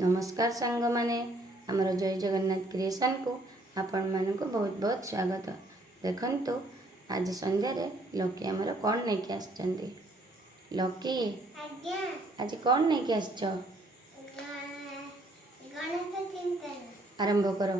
नमस्कार सांग माने आमर जय जगन्नाथ क्रिएशन को आपण मान को बहुत बहुत स्वागत। देखंतु आज संध्या रे लकी आमर कौन नहीं के आछंती। लकी आज कौन नहीं के आछो? आरंभ करो।